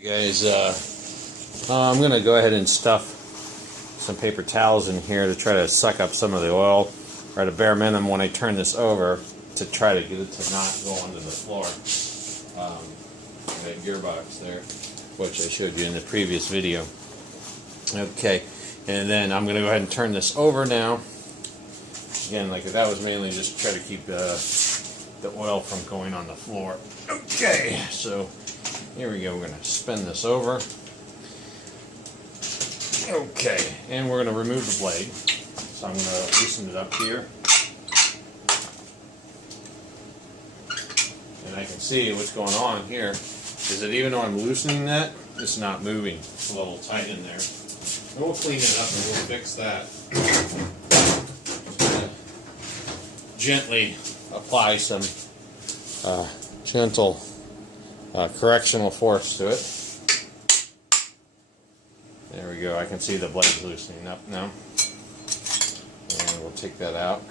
Guys, I'm going to go ahead and stuff some paper towels in here to try to suck up some of the oil, or at a bare minimum when I turn this over to try to get it to not go onto the floor. That gearbox there, which I showed you in the previous video. Okay, and then I'm going to go ahead and turn this over now. Again, like that was mainly just try to keep the oil from going on the floor. Okay, so here we go. We're going to spin this over. Okay, and we're going to remove the blade. So I'm going to loosen it up here. And I can see what's going on here is that even though I'm loosening that, it's not moving. It's a little tight in there. And we'll clean it up and we'll fix that. Gently apply some gentle correctional force to it. There we go. I can see the blade loosening up now. And we'll take that out.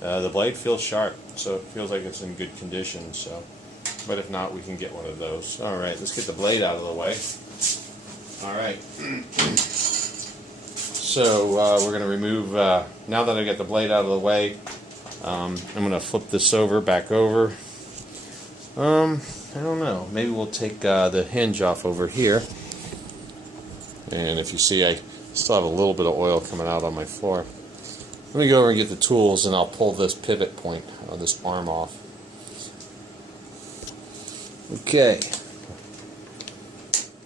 The blade feels sharp, so it feels like it's in good condition. So, but if not, we can get one of those. All right, let's get the blade out of the way. All right. So we're going to remove. Now that I got the blade out of the way, I'm going to flip this back over. I don't know. Maybe we'll take the hinge off over here. And if you see, I still have a little bit of oil coming out on my floor. Let me go over and get the tools, and I'll pull this pivot point, this arm off. Okay.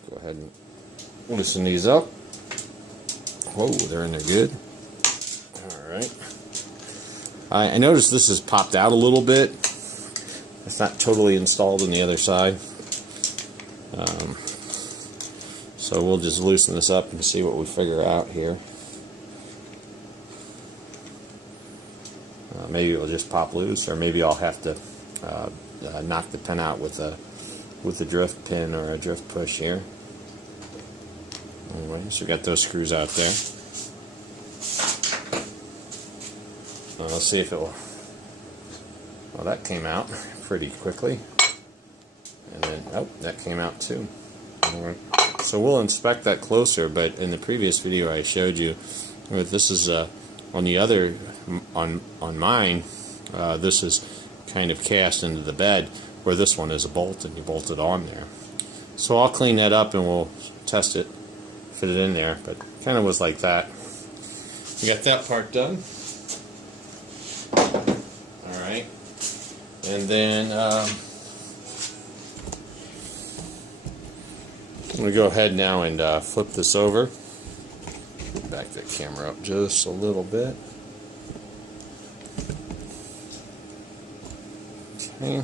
Go ahead and loosen these up. Whoa, they're in there good. Alright. I noticed this has popped out a little bit. It's not totally installed on the other side. So we'll just loosen this up and see what we figure out here. Maybe it'll just pop loose, or maybe I'll have to knock the pin out with a drift pin or a drift push here. Anyway, so we got those screws out there. Let's see if it will. Well, that came out pretty quickly, and then that came out too. So we'll inspect that closer. But in the previous video, I showed you that this is on the other on mine. This is kind of cast into the bed, where this one is a bolt, and you bolt it on there. So I'll clean that up and we'll test it, fit it in there. But kind of was like that. We got that part done. All right, and then I'm going to go ahead now and flip this over. Back the camera up just a little bit. Okay.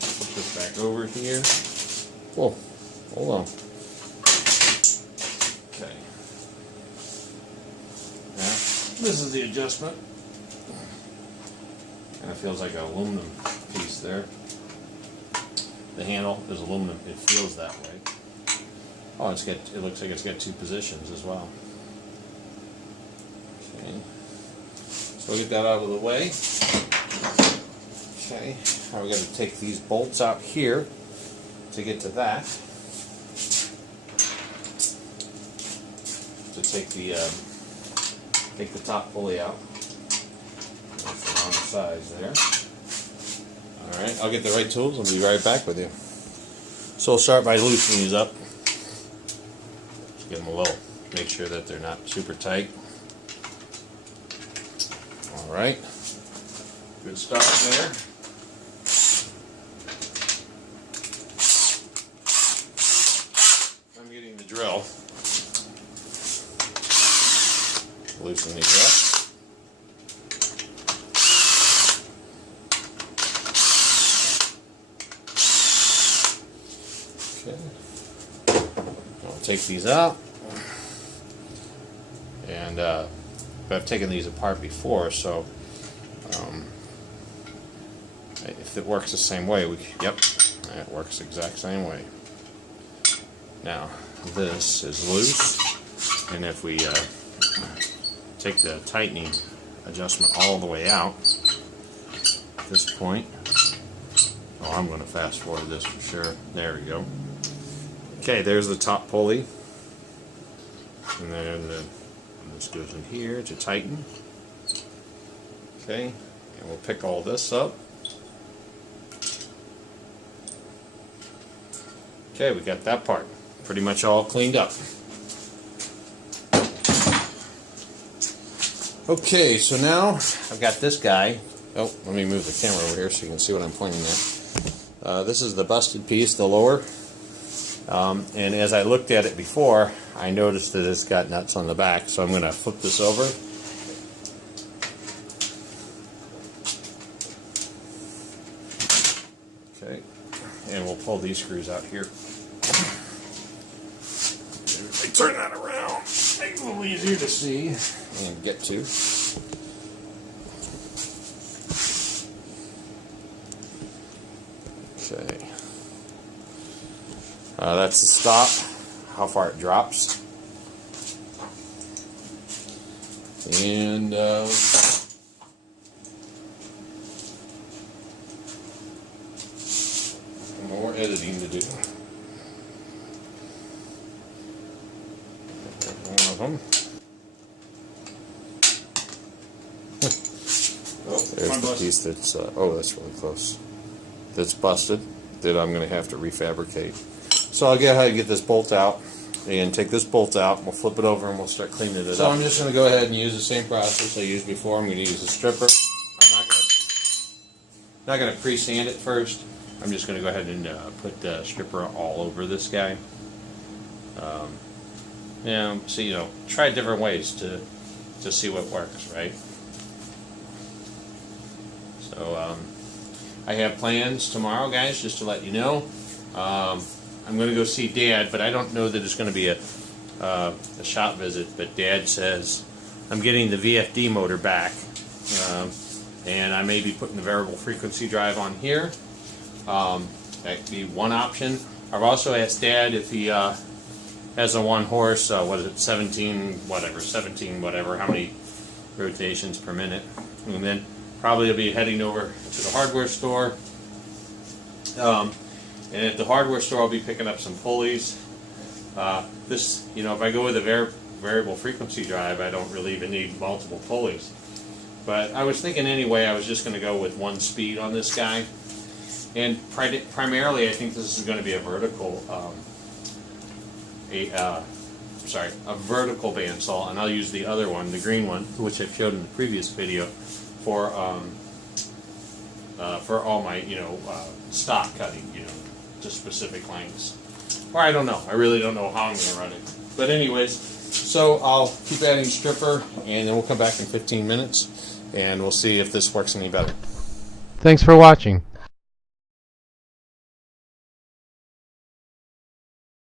Flip this back over here. Whoa, hold on. Okay. Now, this is the adjustment. Kind of feels like an aluminum piece there. The handle is aluminum. It feels that way. Oh, it looks like it's got two positions as well. Okay. So we'll get that out of the way. Okay. Now we got to take these bolts out here to get to that. To take the top pulley out. That's the wrong size there. Alright, I'll get the right tools and be right back with you. So we'll start by loosening these up. Just give them a little, make sure that they're not super tight. Alright, good start there. I'm getting the drill. Loosen these up. I'll take these out, and I've taken these apart before, so if it works the same way, yep, it works the exact same way. Now this is loose, and if we take the tightening adjustment all the way out, at this point, Well, I'm going to fast forward this for sure. There we go. Okay, there's the top pulley. And then this goes in here to tighten. Okay, and we'll pick all this up. Okay, we got that part pretty much all cleaned up. Okay, so now I've got this guy. Oh, let me move the camera over here so you can see what I'm pointing at. This is the busted piece, the lower. And as I looked at it before, I noticed that it's got nuts on the back, so I'm going to flip this over. Okay, and we'll pull these screws out here. If I turn that around, make it a little easier to see and get to. Okay. That's the stop, how far it drops. And more editing to do. One of them. There's the piece that's, oh, that's really close. That's busted, that I'm going to have to refabricate. So I'll go ahead and get this bolt out, and take this bolt out, and we'll flip it over and we'll start cleaning it up. So I'm just going to go ahead and use the same process I used before. I'm going to use the stripper. I'm not going to pre-sand it first. I'm just going to go ahead and put the stripper all over this guy. So, you know, try different ways to see what works, right? So I have plans tomorrow, guys, just to let you know. I'm going to go see Dad, but I don't know that it's going to be a shop visit. But Dad says I'm getting the VFD motor back, and I may be putting the variable frequency drive on here. That could be one option. I've also asked Dad if he has a one horse, what is it, 17 whatever, how many rotations per minute. And then probably I'll be heading over to the hardware store. And at the hardware store, I'll be picking up some pulleys. This, you know, if I go with a variable frequency drive, I don't really even need multiple pulleys. But I was thinking anyway, I was just going to go with one speed on this guy. And primarily, I think this is going to be a vertical, a vertical bandsaw, and I'll use the other one, the green one, which I showed in the previous video, for all my, you know, stock cutting, you know, to specific lengths. Or I don't know. I really don't know how I'm going to run it. But anyways, so I'll keep adding stripper, and then we'll come back in 15 minutes, and we'll see if this works any better. Thanks for watching.